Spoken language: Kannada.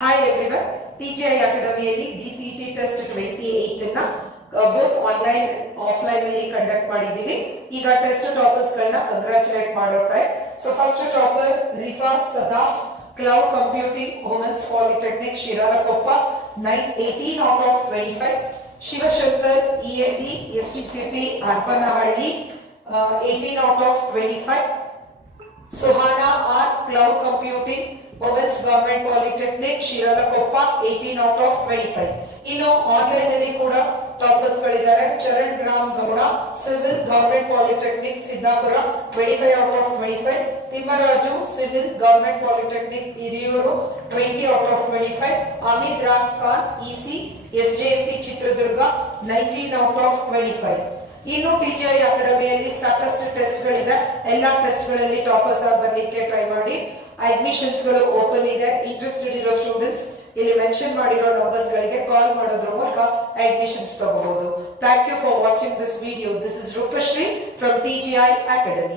Hi everyone, TGI Academy DCET Test 28 both online and offline conduct ಮಾಡಿದ್ದೀವಿ. ಈಗ ಟೆಸ್ಟ್ ಟಾಪರ್ಸ್ ಗಳನ್ನ ಕಂಗ್ರಾಚುಲೇಟ್ ಮಾಡೋಕೆ. So first topper Rifa Sadaf, Cloud Computing, Women's Polytechnic, Shiralakopa, 18 out of 25. Shivashankar END, STPP, Harpanahalli, 18 out of 25. Suhana R, Cloud Computing, Women's Government Polytechnic, Shiralakopa, 18 out of 25. ಇನ್ನು ಆನ್ಲೈನ್ ಅಲ್ಲಿ ಕೂಡ ಟಾಪರ್ಸ್ ಗಳಿದ್ದಾರೆ. Charan Ram Gowda, civil government polytechnic Siddapur, 25 out of 25. Thimmaraju, civil government polytechnic Hiriyur, 20 out of 25. Amit ರಾಸ್ Khan, EC SJMP Chitradurga, 19 out of 25. ಇನ್ನು ಟಿಜಿಐ ಅಕಾಡೆಮಿಯಲ್ಲಿ ಸಾಕಷ್ಟು ಟೆಸ್ಟ್ ಗಳಿದೆ. ಎಲ್ಲಾ ಟೆಸ್ಟ್ ಗಳಲ್ಲಿ ಟಾಪರ್ಸ್ ಆಗಿ ಬರ್ಲಿಕ್ಕೆ ಟ್ರೈ ಮಾಡಿ. ಅಡ್ಮಿಷನ್ಸ್ ಗಳು ಓಪನ್ ಇದೆ. ಇಂಟ್ರೆಸ್ಟೆಡ್ ಇರೋ ಸ್ಟೂಡೆಂಟ್ಸ್ ಇಲ್ಲಿ ಮೆನ್ಷನ್ ಮಾಡಿರೋ ನಂಬರ್ಸ್ ಗಳಿಗೆ ಕಾಲ್ ಮಾಡೋದ್ರ ಮೂಲಕ ಅಡ್ಮಿಷನ್ಸ್ ತಗೋಬಹುದು. Thank you for watching this video. This is Roopashree from TGI Academy.